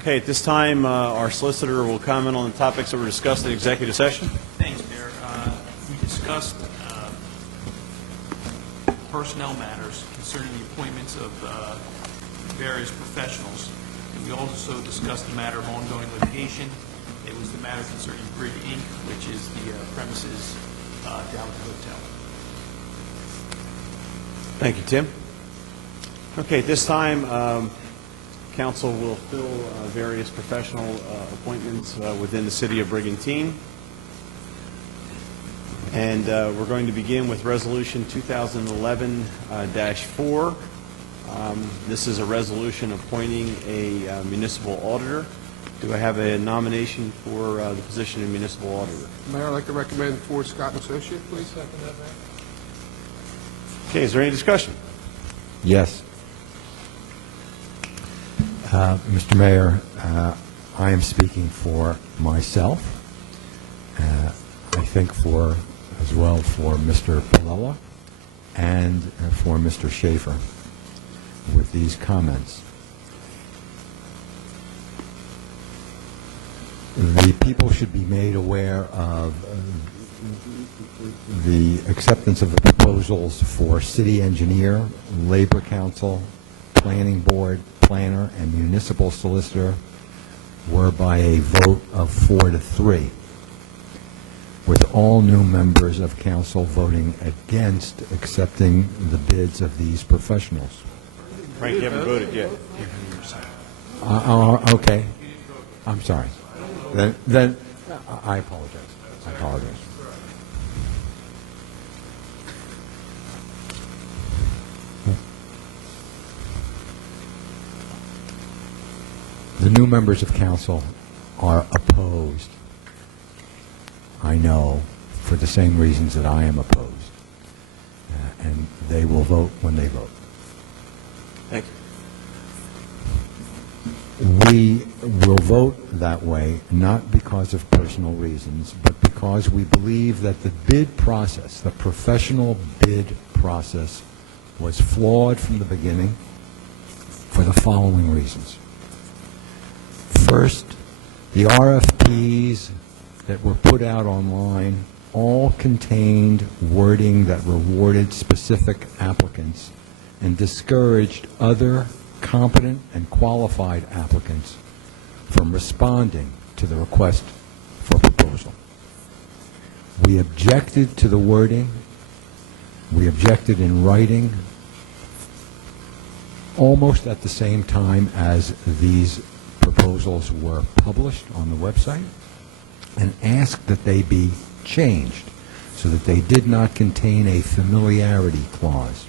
Okay, at this time, our solicitor will comment on the topics that were discussed in executive session. Thanks, Mayor. We discussed personnel matters concerning the appointments of various professionals. And we also discussed the matter of ongoing litigation. It was the matter concerning Bridge Inc., which is the premises down at the hotel. Thank you, Tim. Okay, at this time, council will fill various professional appointments within the city of Brigantine. And we're going to begin with Resolution 2011-4. This is a resolution appointing a municipal auditor. Do I have a nomination for the position of municipal auditor? Mayor, I'd like to recommend Ford Scott and Associate, please. Second that, Mayor. Okay, is there any discussion? Yes. Mr. Mayor, I am speaking for myself. I think as well for Mr. Palella and for Mr. Schaefer with these comments. The people should be made aware of the acceptance of the proposals for city engineer, labor council, planning board, planner, and municipal solicitor were by a vote of 4-3, with all new members of council voting against accepting the bids of these professionals. Frank, you haven't voted yet. Okay. I'm sorry. Then I apologize. I apologize. The new members of council are opposed, I know, for the same reasons that I am opposed. And they will vote when they vote. Thank you. We will vote that way not because of personal reasons, but because we believe that the bid process, the professional bid process, was flawed from the beginning for the following reasons. First, the RFPs that were put out online all contained wording that rewarded specific applicants and discouraged other competent and qualified applicants from responding to the request for proposal. We objected to the wording. We objected in writing almost at the same time as these proposals were published on the website, and asked that they be changed so that they did not contain a familiarity clause.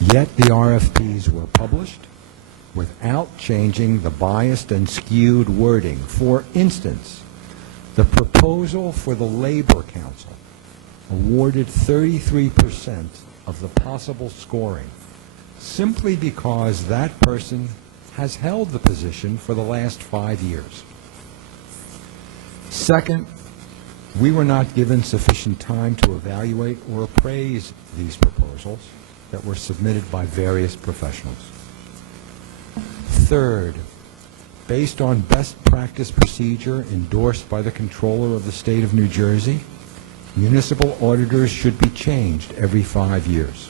Yet the RFPs were published without changing the biased and skewed wording. For instance, the proposal for the Labor Council awarded 33% of the possible scoring simply because that person has held the position for the last 5 years. Second, we were not given sufficient time to evaluate or appraise these proposals that were submitted by various professionals. Third, based on best practice procedure endorsed by the Comptroller of the State of New Jersey, municipal auditors should be changed every 5 years.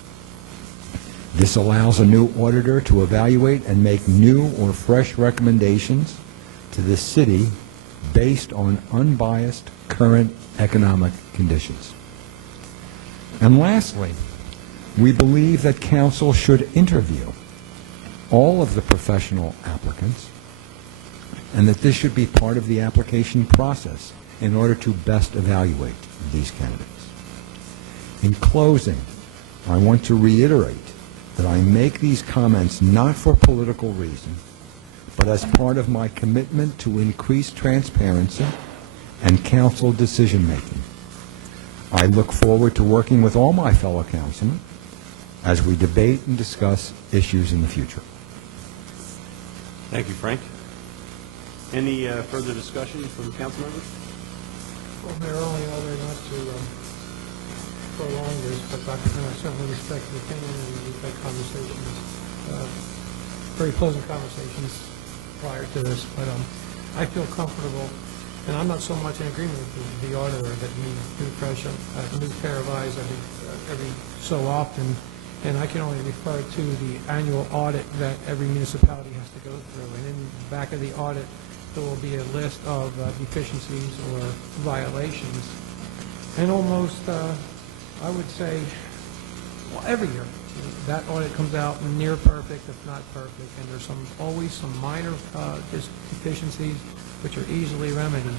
This allows a new auditor to evaluate and make new or fresh recommendations to the city based on unbiased current economic conditions. And lastly, we believe that council should interview all of the professional applicants and that this should be part of the application process in order to best evaluate these candidates. In closing, I want to reiterate that I make these comments not for political reason, but as part of my commitment to increase transparency and council decision-making. I look forward to working with all my fellow councilmen as we debate and discuss issues in the future. Thank you, Frank. Any further discussion from council members? Well, Mayor, only other not to prolong this, but I certainly respect the opinion and respect conversations, very pleasant conversations prior to this, but I feel comfortable, and I'm not so much in agreement with the auditor that needs a new pair of eyes every so often, and I can only refer to the annual audit that every municipality has to go through, and in the back of the audit, there will be a list of deficiencies or violations, and almost, I would say, well, every year, that audit comes out near perfect, if not perfect, and there's always some minor deficiencies which are easily remedied.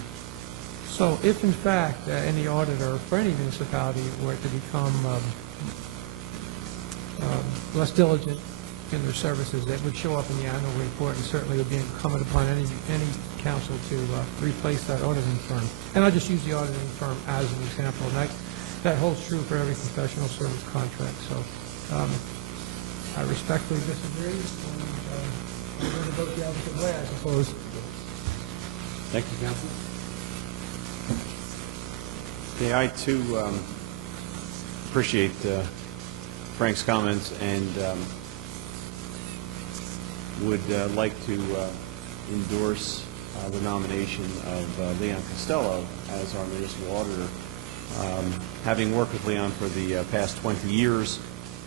So if in fact any auditor for any municipality were to become less diligent in their services, that would show up in the annual report, and certainly would be incumbent upon any council to replace that auditing firm. And I'll just use the auditing firm as an example, and that holds true for every professional service contract. So I respectfully disagree, and I'm going to vote the opposite way, I suppose. Thank you, Council. Okay, I too appreciate Frank's comments and would like to endorse the nomination of Leon Costello as our municipal auditor. Having worked with Leon for the past 20 years,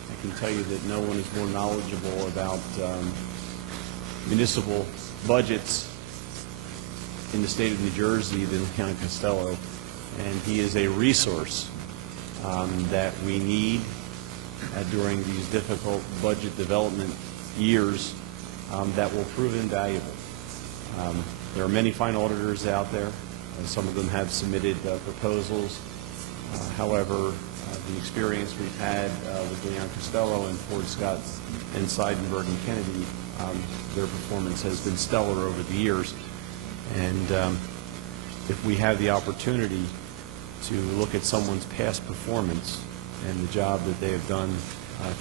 I can tell you that no one is more knowledgeable about municipal budgets in the state of New Jersey than Leon Costello, and he is a resource that we need during these difficult budget development years that will prove invaluable. There are many fine auditors out there, and some of them have submitted proposals. However, the experience we've had with Leon Costello and Ford Scott and Seidenberg and Kennedy, their performance has been stellar over the years. And if we have the opportunity to look at someone's past performance and the job that they have done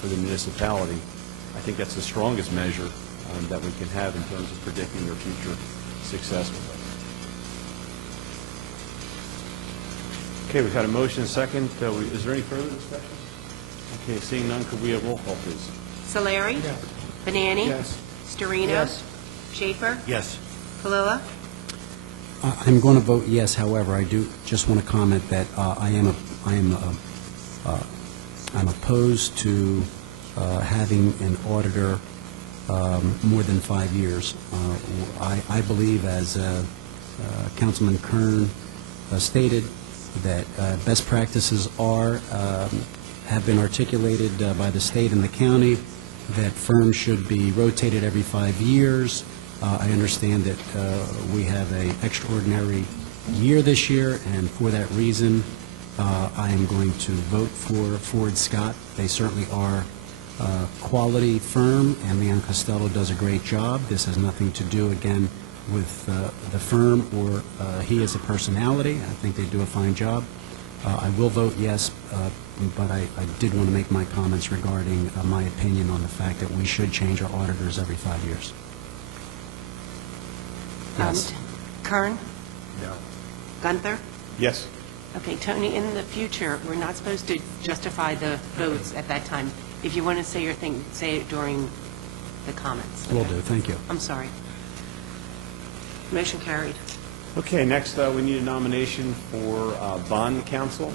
for the municipality, I think that's the strongest measure that we can have in terms of predicting their future success with us. Okay, we've had a motion and a second. Is there any further discussion? Okay, seeing none, could we have roll call, please? Solari? Yes. Benani? Yes. Starino? Yes. Schaefer? Yes. Palula? I'm going to vote yes. However, I do just want to comment that I'm opposed to having an auditor more than 5 years. I believe, as Councilman Kern stated, that best practices have been articulated by the state and the county, that firms should be rotated every 5 years. I understand that we have an extraordinary year this year, and for that reason, I am going to vote for Ford Scott. They certainly are a quality firm, and Leon Costello does a great job. This has nothing to do, again, with the firm or he as a personality. I think they do a fine job. I will vote yes, but I did want to make my comments regarding my opinion on the fact that we should change our auditors every 5 years. Yes. Kern? No. Gunther? Yes. Okay, Tony, in the future, we're not supposed to justify the votes at that time. If you want to say your thing, say it during the comments. Will do. Thank you. I'm sorry. Motion carried. Okay, next we need a nomination for bond counsel.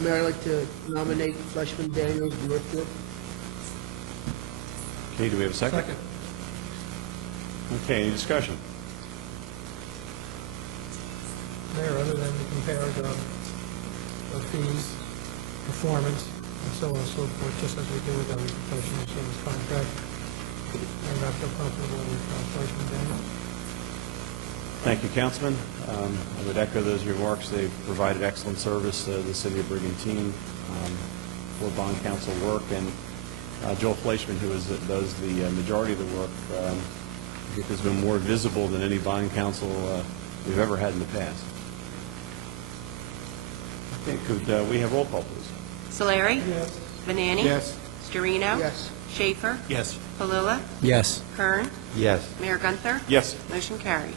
Mayor, I'd like to nominate Fleshman Daniels Northwood. Okay, do we have a second? Second. Okay, any discussion? Mayor, other than the comparative of fees, performance, and so on and so forth, just as we do with every professional service contract, and I feel comfortable with Fleshman Daniels. Thank you, Councilman. I would echo those remarks. They've provided excellent service to the City of Brigantine for bond counsel work, and Joel Fleischman, who does the majority of the work, I think has been more visible than any bond counsel we've ever had in the past. Okay, could we have roll call, please? Solari? Yes. Benani? Yes. Starino? Yes. Schaefer? Yes. Palula? Yes. Kern? Yes. Mayor Gunther? Yes. Motion carried.